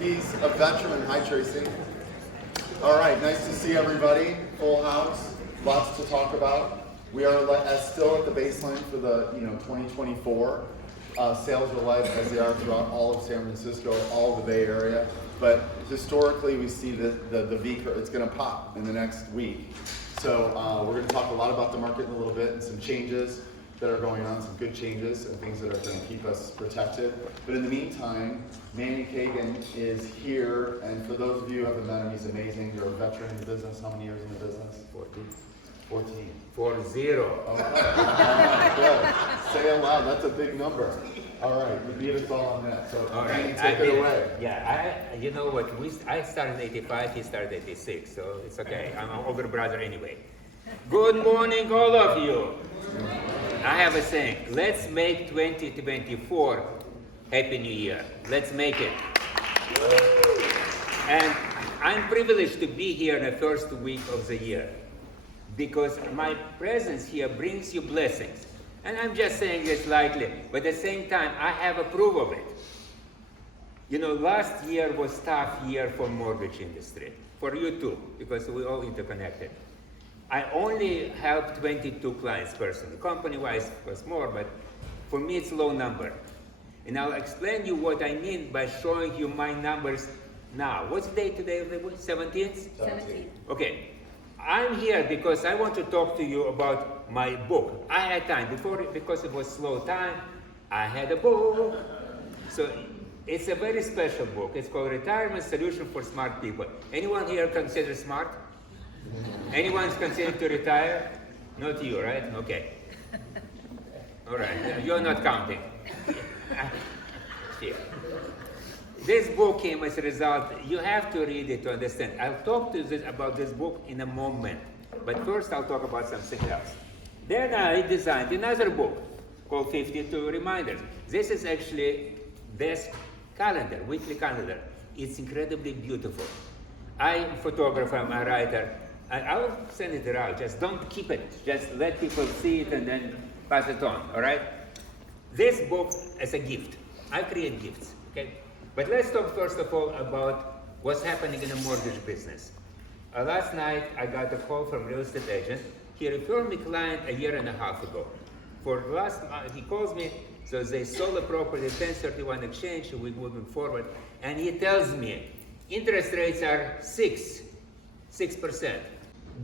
He's a veteran. Hi, Tracy. All right, nice to see everybody. Full house, lots to talk about. We are still at the baseline for the 2024. Sales are live as they are throughout all of San Francisco, all of the Bay Area. But historically, we see the V curve. It's going to pop in the next week. So we're going to talk a lot about the market in a little bit and some changes that are going on, some good changes and things that are going to keep us protected. But in the meantime, Manny Kagan is here, and for those of you who haven't met him, he's amazing. You're a veteran in the business. How many years in the business? 14. 40. Okay. Good. Say it loud. That's a big number. All right, you beat us all on that. So Manny, take it away. Yeah, you know what? I started in '85. He started in '86. So it's okay. I'm an older brother anyway. Good morning, all of you. I have a saying, let's make 2024 Happy New Year. Let's make it. And I'm privileged to be here in the first week of the year because my presence here brings you blessings. And I'm just saying this lightly, but at the same time, I have a proof of it. You know, last year was tough year for mortgage industry, for you too, because we're all interconnected. I only helped 22 clients personally. Company-wise it was more, but for me it's low number. And I'll explain you what I mean by showing you my numbers now. What's the date today of the week? 17th? 17th. Okay. I'm here because I want to talk to you about my book. I had time before, because it was slow time, I had a book. So it's a very special book. It's called Retirement Solution for Smart People. Anyone here consider smart? Anyone's considered to retire? Not you, right? Okay. All right, you're not counting. Here. This book came as a result. You have to read it to understand. I'll talk to you about this book in a moment, but first I'll talk about something else. Then I designed another book called 52 Reminders. This is actually desk calendar, weekly calendar. It's incredibly beautiful. I'm a photographer, I'm a writer. I'll send it around. Just don't keep it. Just let people see it and then pass it on, all right? This book is a gift. I create gifts, okay? But let's talk first of all about what's happening in the mortgage business. Last night, I got a call from a real estate agent. He referred me a client a year and a half ago. For the last month, he calls me, so they sold the property, 1031 exchange, we're moving forward, and he tells me, interest rates are 6%.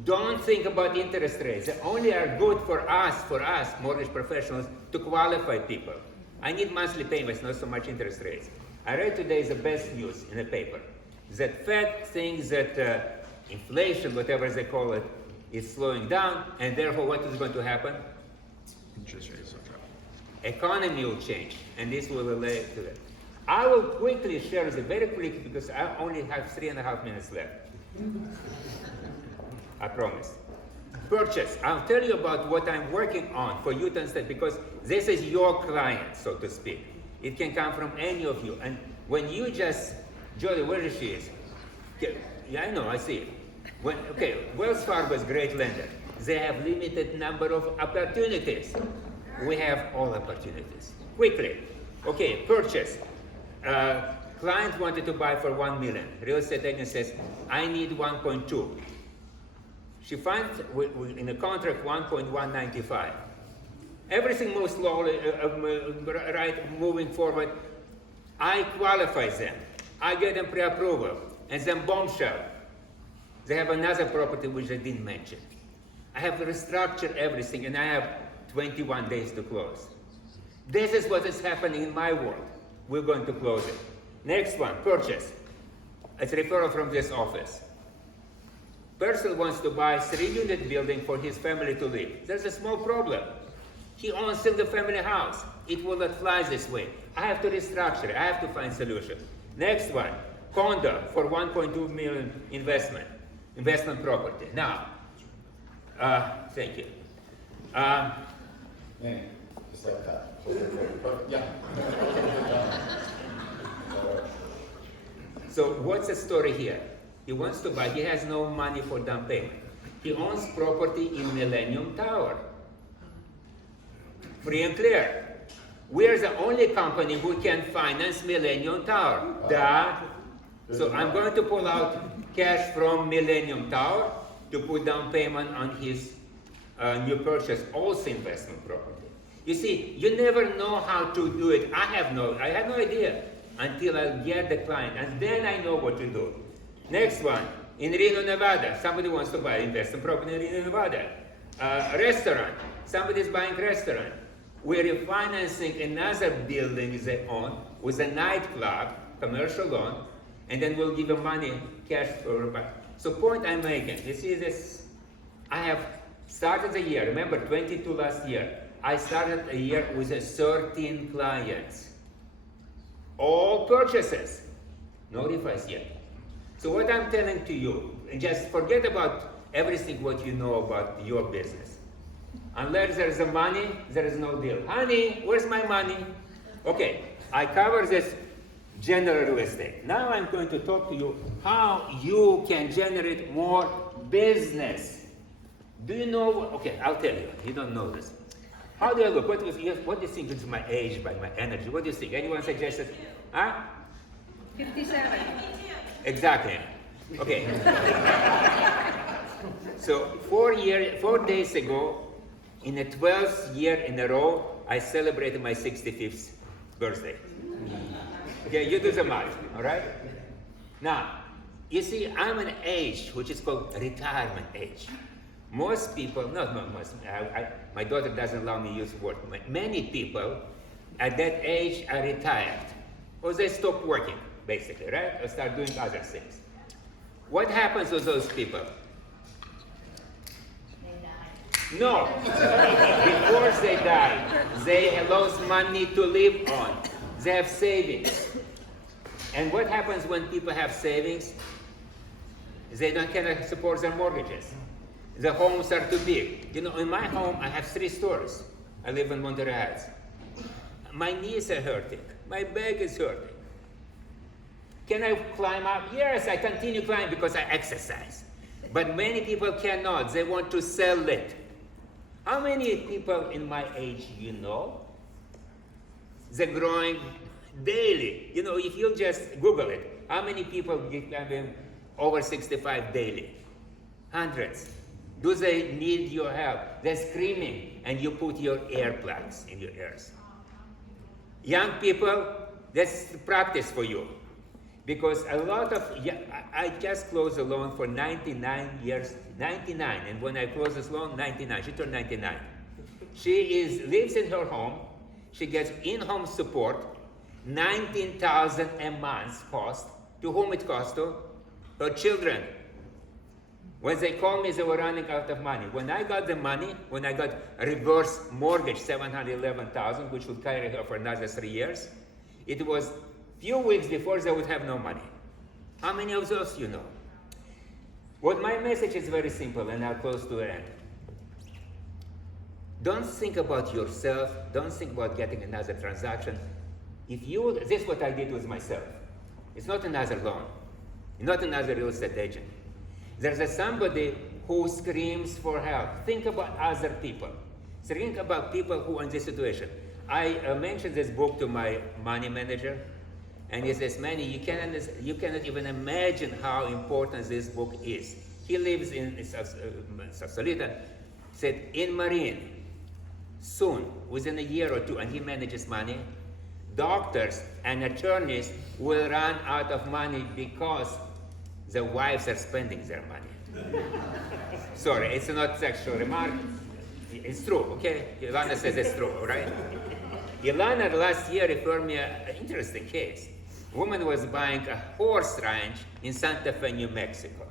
Don't think about interest rates. They only are good for us, mortgage professionals, to qualify people. I need monthly payments, not so much interest rates. I read today the best news in the paper, that Fed thinks that inflation, whatever they call it, is slowing down, and therefore what is going to happen? Interest rates will drop. Economy will change, and this will relate to it. I will quickly share this very quickly because I only have 3.5 minutes left. I promise. Purchase. I'll tell you about what I'm working on for you to understand, because this is your client, so to speak. It can come from any of you. And when you just, Jody, where is she? Yeah, I know, I see it. Wells Fargo is a great lender. They have limited number of opportunities. We have all opportunities. Quickly. Okay, purchase. Client wanted to buy for $1 million. Real estate agent says, I need 1.2. She finds in the contract 1.195. Everything moves slowly, right, moving forward. I qualify them. I get them pre-approval. And then bombshell. They have another property which I didn't mention. I have to restructure everything, and I have 21 days to close. This is what is happening in my world. We're going to close it. Next one, purchase. It's a referral from this office. Person wants to buy a 3-unit building for his family to live. There's a small problem. He owns still the family house. It will not fly this way. I have to restructure it. I have to find solution. Next one, condo for 1.2 million investment property. Now, thank you. Man, just like that. Yeah. So what's the story here? He wants to buy, he has no money for down payment. He owns property in Millennium Tower. Free and clear. We are the only company who can finance Millennium Tower. So I'm going to pull out cash from Millennium Tower to put down payment on his new purchase, also investment property. You see, you never know how to do it. I had no idea until I get the client, and then I know what to do. Next one, in Reno, Nevada, somebody wants to buy investment property in Reno, Nevada. Restaurant, somebody's buying restaurant. We're refinancing another building they own with a nightclub, commercial loan, and then we'll give them money, cash for back. So point I'm making, you see this, I have started the year, remember 22 last year, I started a year with 13 clients. All purchases, no refis yet. So what I'm telling to you, and just forget about everything what you know about your business. Unless there's a money, there is no deal. Honey, where's my money? Okay, I cover this general real estate. Now I'm going to talk to you how you can generate more business. Do you know, okay, I'll tell you, you don't know this. How do I look? What do you think is my age, by my energy? What do you think? Anyone suggested? Huh? 57. Exactly. Okay. So 4 days ago, in the 12th year in a row, I celebrated my 65th birthday. Okay, you do the math, all right? Now, you see, I'm an age which is called retirement age. Most people, not most, my daughter doesn't allow me to use the word. Many people at that age are retired, or they stop working, basically, right? Or start doing other things. What happens to those people? No. Before they die, they have lost money to live on. They have savings. And what happens when people have savings? They cannot support their mortgages. The homes are too big. You know, in my home, I have 3 stories. I live in Monterey Heights. My knees are hurting. My back is hurting. Can I climb up? Yes, I continue climbing because I exercise. But many people cannot. They want to sell it. How many people in my age you know? They're growing daily. You know, if you just Google it, how many people get over 65 daily? Hundreds. Do they need your help? They're screaming, and you put your earplugs in your ears. Young people, that's practice for you. Because a lot of, I just closed a loan for 99 years, 99, and when I closed this loan, 99, she turned 99. She lives in her home, she gets in-home support, $19,000 a month cost. To whom it cost to? Her children. When they called me, they were running out of money. When I got the money, when I got a reverse mortgage, $711,000, which would carry her for another 3 years, it was few weeks before they would have no money. How many of those you know? What my message is very simple, and I'll close to the end. Don't think about yourself. Don't think about getting another transaction. This is what I did with myself. It's not another loan. It's not another real estate agent. There's somebody who screams for help. Think about other people. Think about people who are in this situation. I mentioned this book to my money manager, and he says, Manny, you cannot even imagine how important this book is. He lives in Sausalito, said in Marine, soon, within a year or two, and he manages money, doctors and attorneys will run out of money because the wives are spending their money. Sorry, it's not sexual remark. It's true, okay? Ilana says it's true, right? Ilana last year referred me an interesting case. A woman was buying a horse ranch in Santa Fe, New Mexico.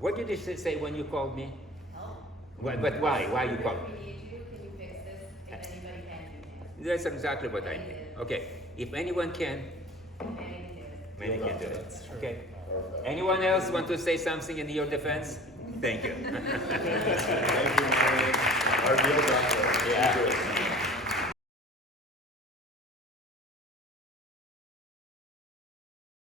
What did you say when you called me? Oh. But why? Why you called me? We need you. Can you fix this? If anybody can, you can. That's exactly what I did. Okay, if anyone can, Many do it. many can do it. Okay. Anyone else want to say something in your defense? Thank you. Thank you, Mary. Our real doctor. Yeah.